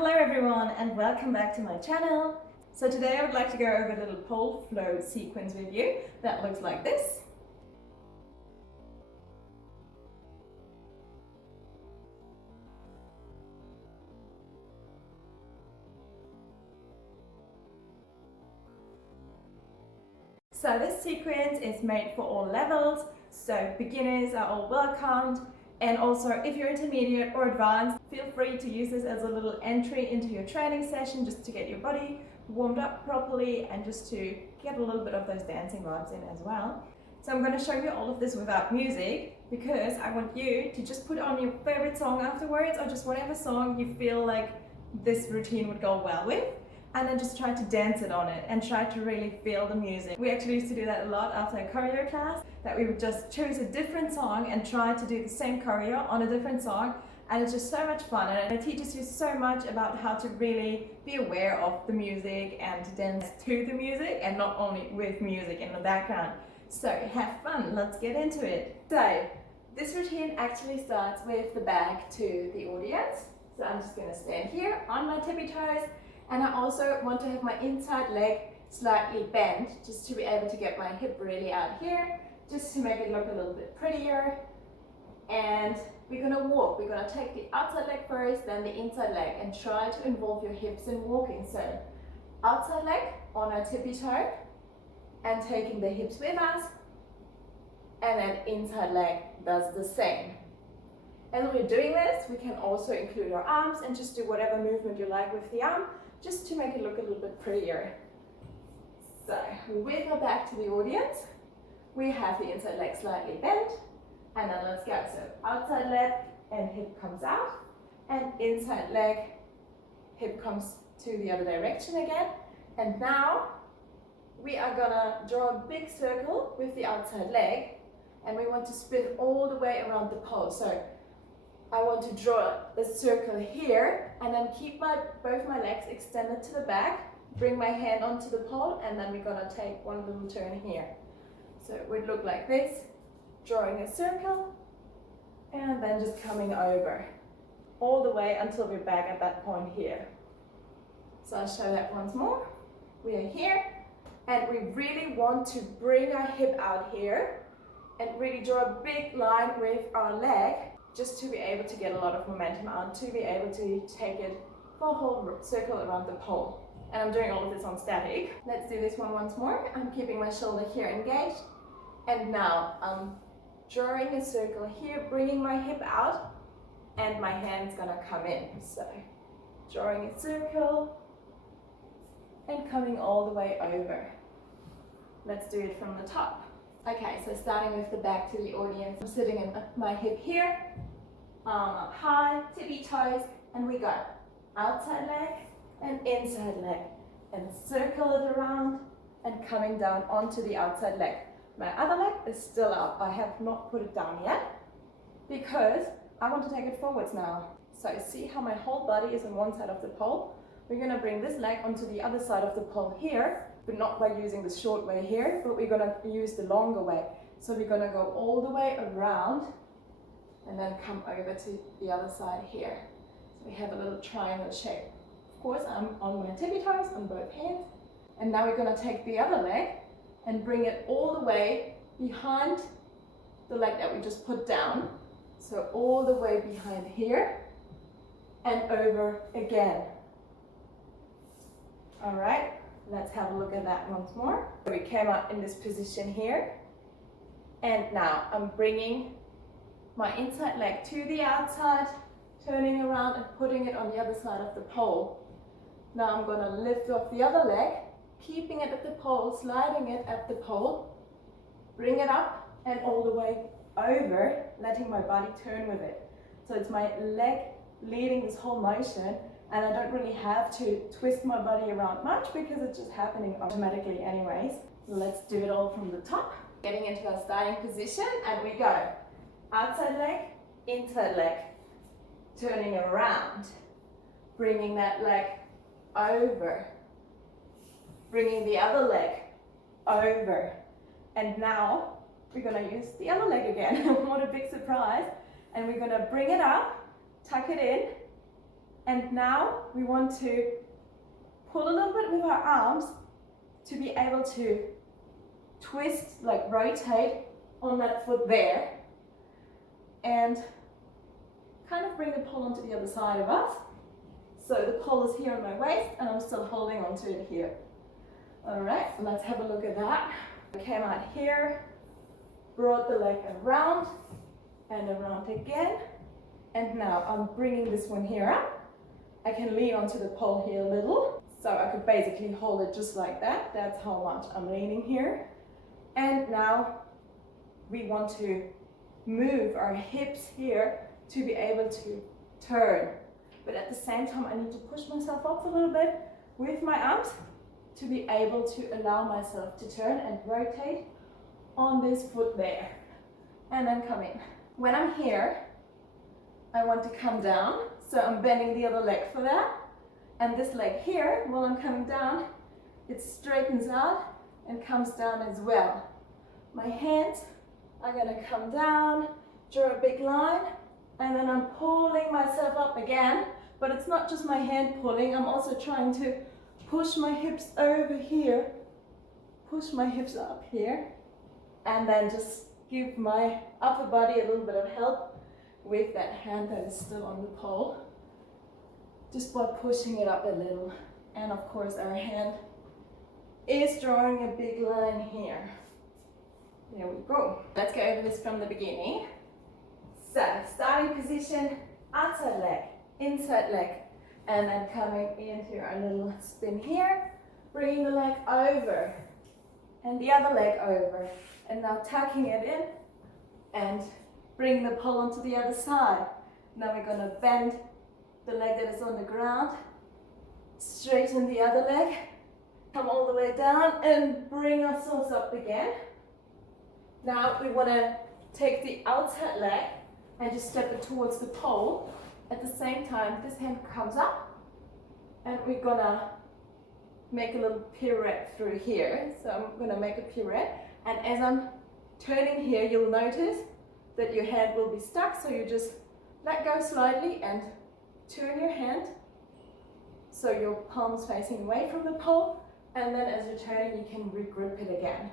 Hello everyone and welcome back to my channel. So today I would like to go over a little pole flow sequence with you that looks like this. So this sequence is made for all levels, so beginners are all welcomed, and also if you're intermediate or advanced, feel free to use this as a little entry into your training session just to get your body warmed up properly and just to get a little bit of those dancing vibes in as well. So I'm going to show you all of this without music because I want you to just put on your favorite song afterwards, or just whatever song you feel like this routine would go well with. And then just try to dance it on it and try to really feel the music. We actually used to do that a lot after a choreo class, that we would just choose a different song and try to do the same choreo on a different song, and it's just so much fun, and it teaches you so much about how to really be aware of the music and to dance to the music and not only with music in the background. So have fun, let's get into it. So this routine actually starts with the back to the audience. So I'm just going to stand here on my tippy toes. And I also want to have my inside leg slightly bent, just to be able to get my hip really out here, just to make it look a little bit prettier. And we're going to walk. We're going to take the outside leg first, then the inside leg, and try to involve your hips in walking. So outside leg on our tippy toe, and taking the hips with us, and then inside leg does the same. As we're doing this, we can also include our arms and just do whatever movement you like with the arm, just to make it look a little bit prettier. So with our back to the audience, we have the inside leg slightly bent, and then let's go. So outside leg and hip comes out, and inside leg, hip comes to the other direction again. And now we are gonna draw a big circle with the outside leg, and we want to spin all the way around the pole. So I want to draw a circle here and then keep both my legs extended to the back, bring my hand onto the pole, and then we're going to take one little turn here. So it would look like this, drawing a circle and then just coming over all the way until we're back at that point here. So I'll show that once more. We are here and we really want to bring our hip out here and really draw a big line with our leg, just to be able to get a lot of momentum out, to be able to take it for a whole circle around the pole. And I'm doing all of this on static. Let's do this one once more. I'm keeping my shoulder here engaged. And now I'm drawing a circle here, bringing my hip out, and my hand's gonna come in. So drawing a circle and coming all the way over. Let's do it from the top. Okay, so starting with the back to the audience, I'm sitting in my hip here, arm up high, tippy toes, and we go outside leg and inside leg, and circle it around and coming down onto the outside leg. My other leg is still up. I have not put it down yet because I want to take it forwards now. So see how my whole body is on one side of the pole? We're going to bring this leg onto the other side of the pole here, but not by using the short way here, but we're going to use the longer way. So we're going to go all the way around and then come over to the other side here. So we have a little triangle shape. Of course, I'm on my tippy toes on both hands. And now we're going to take the other leg and bring it all the way behind the leg that we just put down. So all the way behind here and over again. All right. Let's have a look at that once more. We came up in this position here, and now I'm bringing my inside leg to the outside, turning around and putting it on the other side of the pole. Now I'm going to lift off the other leg, keeping it at the pole, sliding it at the pole, bring it up and all the way over, letting my body turn with it. So it's my leg leading this whole motion, and I don't really have to twist my body around much because it's just happening automatically anyways. Let's do it all from the top. Getting into our starting position, and we go outside leg, inside leg, turning around, bringing that leg over, bringing the other leg over, and now we're going to use the other leg again. What a big surprise. And we're going to bring it up, tuck it in, And now we want to pull a little bit with our arms to be able to twist, like rotate on that foot there, and kind of bring the pole onto the other side of us. So the pole is here on my waist and I'm still holding onto it here. All right, let's have a look at that. I came out here, brought the leg around and around again. And now I'm bringing this one here up. I can lean onto the pole here a little. So I could basically hold it just like that. That's how much I'm leaning here. And now we want to move our hips here to be able to turn. But at the same time, I need to push myself up a little bit with my arms to be able to allow myself to turn and rotate on this foot there. And then come in. When I'm here, I want to come down. So I'm bending the other leg for that. And this leg here, while I'm coming down, it straightens out and comes down as well. My hands are gonna come down, draw a big line, and then I'm pulling myself up again. But it's not just my hand pulling, I'm also trying to push my hips over here, push my hips up here, and then just give my upper body a little bit of help with that hand that is still on the pole, just by pushing it up a little. And of course our hand is drawing a big line here. There we go. Let's go over this from the beginning. So, starting position, outside leg, inside leg, and then coming into our little spin here, bringing the leg over, and the other leg over, and now tucking it in, and bring the pole onto the other side. Now we're going to bend the leg that is on the ground, straighten the other leg, come all the way down, and bring ourselves up again. Now we want to take the outside leg and just step it towards the pole. At the same time, this hand comes up and we're gonna make a little pirouette through here. So I'm gonna make a pirouette, and as I'm turning here, you'll notice that your hand will be stuck. So you just let go slightly and turn your hand so your palm is facing away from the pole, and then as you're turning, you can re-grip it again.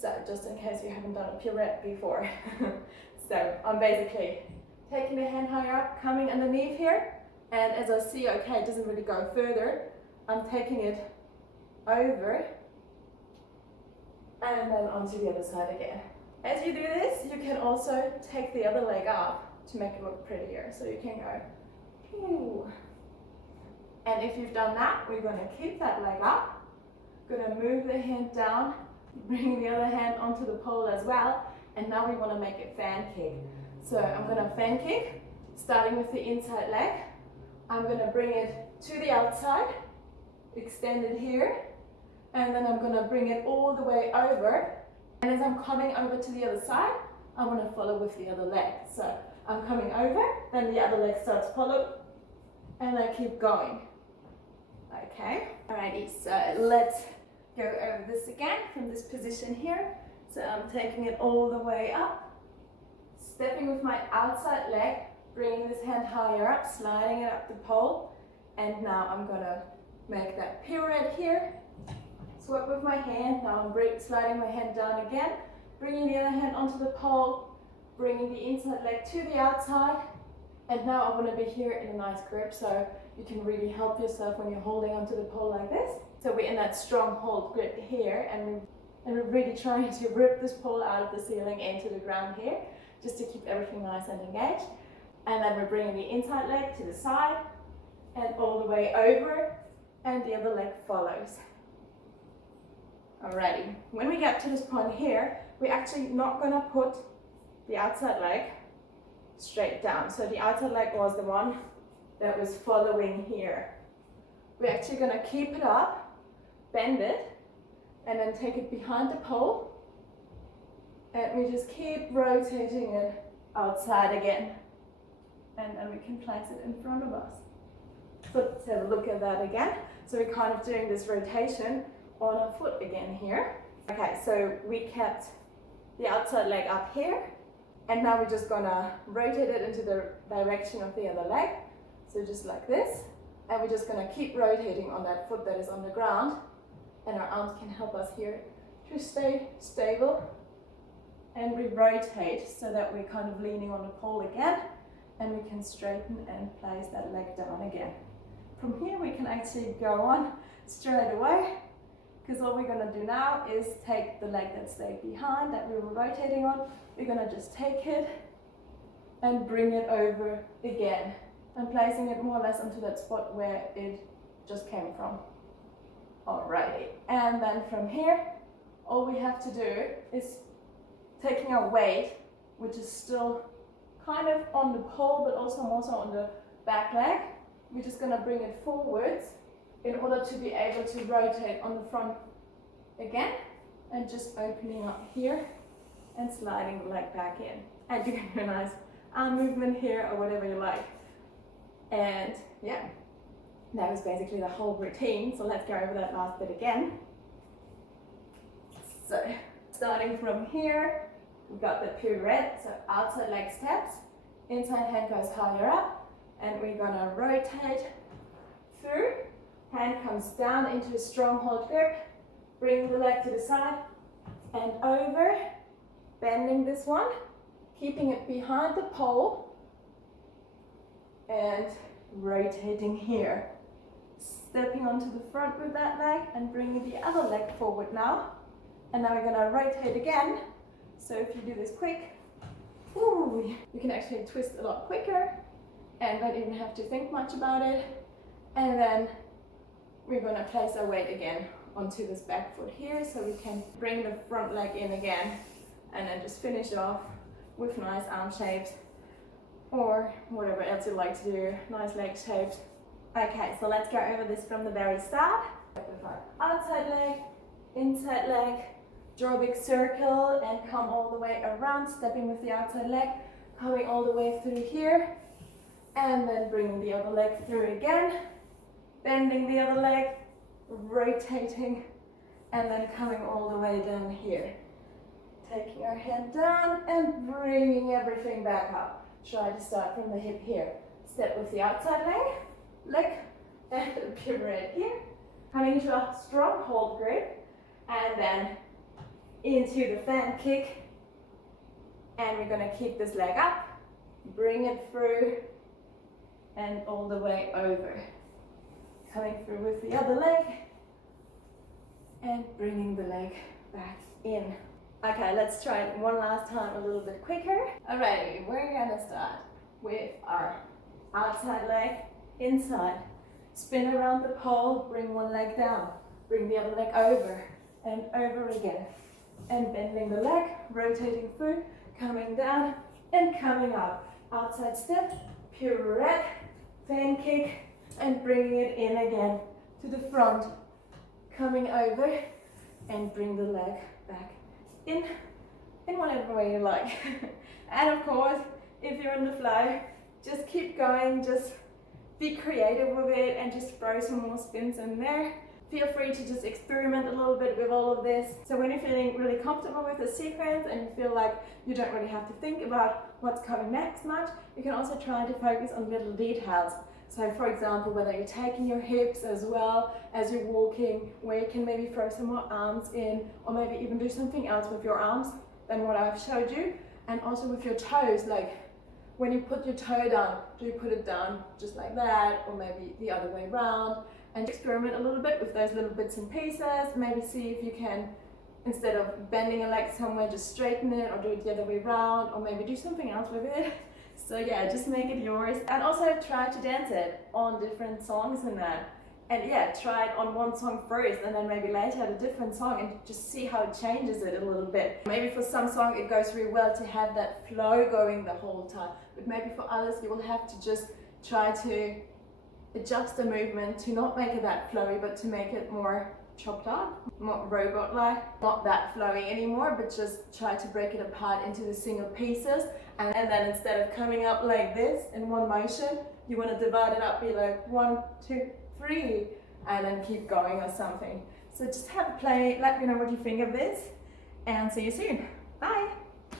So just in case you haven't done a pirouette before. So I'm basically taking the hand higher up, coming underneath here, and as I see, okay, it doesn't really go further, I'm taking it over and then onto the other side again. As you do this, you can also take the other leg up to make it look prettier. So you can go, ooh. And if you've done that, we're going to keep that leg up, going to move the hand down, bring the other hand onto the pole as well, and now we want to make a fan kick. So I'm going to fan kick, starting with the inside leg. I'm going to bring it to the outside, extend it here, and then I'm going to bring it all the way over. And as I'm coming over to the other side, I want to follow with the other leg. So I'm coming over, then the other leg starts to follow, and I keep going. Okay, alrighty, so let's go over this again from this position here. So I'm taking it all the way up, stepping with my outside leg, bringing this hand higher up, sliding it up the pole, and now I'm gonna make that pirouette here. Swap with my hand, now I'm sliding my hand down again, bringing the other hand onto the pole, bringing the inside leg to the outside, and now I want to be here in a nice grip, so you can really help yourself when you're holding onto the pole like this. So we're in that strong hold grip here, and we're really trying to rip this pole out of the ceiling into the ground here, just to keep everything nice and engaged. And then we're bringing the inside leg to the side and all the way over, and the other leg follows. Alrighty, when we get to this point here, we're actually not going to put the outside leg straight down. So the outside leg was the one that was following here. We're actually going to keep it up, bend it, and then take it behind the pole, and we just keep rotating it outside again, and then we can place it in front of us. So let's have a look at that again. So we're kind of doing this rotation on our foot again here. Okay, so we kept the outside leg up here, and now we're just gonna rotate it into the direction of the other leg. So So just like this, and we're just gonna keep rotating on that foot that is on the ground, and our arms can help us here to stay stable. And we rotate so that we're kind of leaning on the pole again, and we can straighten and place that leg down again. From here we can actually go on straight away, because all we're going to do now is take the leg that stayed behind that we were rotating on. We're going to just take it and bring it over again, and placing it more or less onto that spot where it just came from. Alrighty, and then from here all we have to do is taking our weight, which is still kind of on the pole but also more so on the back leg. We're just going to bring it forwards in order to be able to rotate on the front again, and just opening up here and sliding the leg back in. And you can do a nice arm movement here or whatever you like. And yeah, that was basically the whole routine. So let's go over that last bit again. So starting from here, we've got the pirouette, so outside leg steps, inside hand goes higher up, and we're gonna rotate through. Hand comes down into a strong hold grip, bring the leg to the side and over, bending this one, keeping it behind the pole, and rotating here. Stepping onto the front with that leg and bringing the other leg forward now. And now we're gonna rotate again. So if you do this quick, you can actually twist a lot quicker and don't even have to think much about it. And then we're gonna place our weight again onto this back foot here, so we can bring the front leg in again, and then just finish off with nice arm shapes or whatever else you like to do, nice leg shapes. Okay, so let's go over this from the very start. With our outside leg, inside leg, draw a big circle and come all the way around, stepping with the outside leg, coming all the way through here, and then bringing the other leg through again, bending the other leg, rotating, and then coming all the way down here. Taking our head down and bringing everything back up. Try to start from the hip here. Step with the outside leg, and a pirouette here. Coming into a strong hold grip, and then into the fan kick. And we're gonna keep this leg up, bring it through, and all the way over. Coming through with the other leg, and bringing the leg back in. Okay, let's try it one last time a little bit quicker. Alrighty, we're gonna start with our outside leg, inside. Spin around the pole, bring one leg down, bring the other leg over and over again. And bending the leg, rotating through, coming down and coming up. Outside step, pirouette, fan kick, and bringing it in again to the front. Coming over and bring the leg back in whatever way you like. And of course, if you're in the flow, just keep going, just be creative with it and just throw some more spins in there. Feel free to just experiment a little bit with all of this. So when you're feeling really comfortable with the sequence and you feel like you don't really have to think about what's coming next much, you can also try to focus on little details. So for example, whether you're taking your hips as well as you're walking, where you can maybe throw some more arms in, or maybe even do something else with your arms than what I've showed you. And also with your toes, like when you put your toe down, do you put it down just like that, or maybe the other way around? And experiment a little bit with those little bits and pieces. Maybe see if you can, instead of bending a leg somewhere, just straighten it, or do it the other way around, or maybe do something else with it. So yeah, just make it yours. And also try to dance it on different songs and that. And yeah, try it on one song first, and then maybe later at a different song, and just see how it changes it a little bit. Maybe for some song it goes really well to have that flow going the whole time, but maybe for others you will have to just try to adjust the movement to not make it that flowy, but to make it more chopped up, more robot-like, not that flowy anymore, but just try to break it apart into the single pieces. And then instead of coming up like this in one motion, you want to divide it up, be like 1, 2, 3, and then keep going or something. So just have a play, let me know what you think of this, and see you soon. Bye!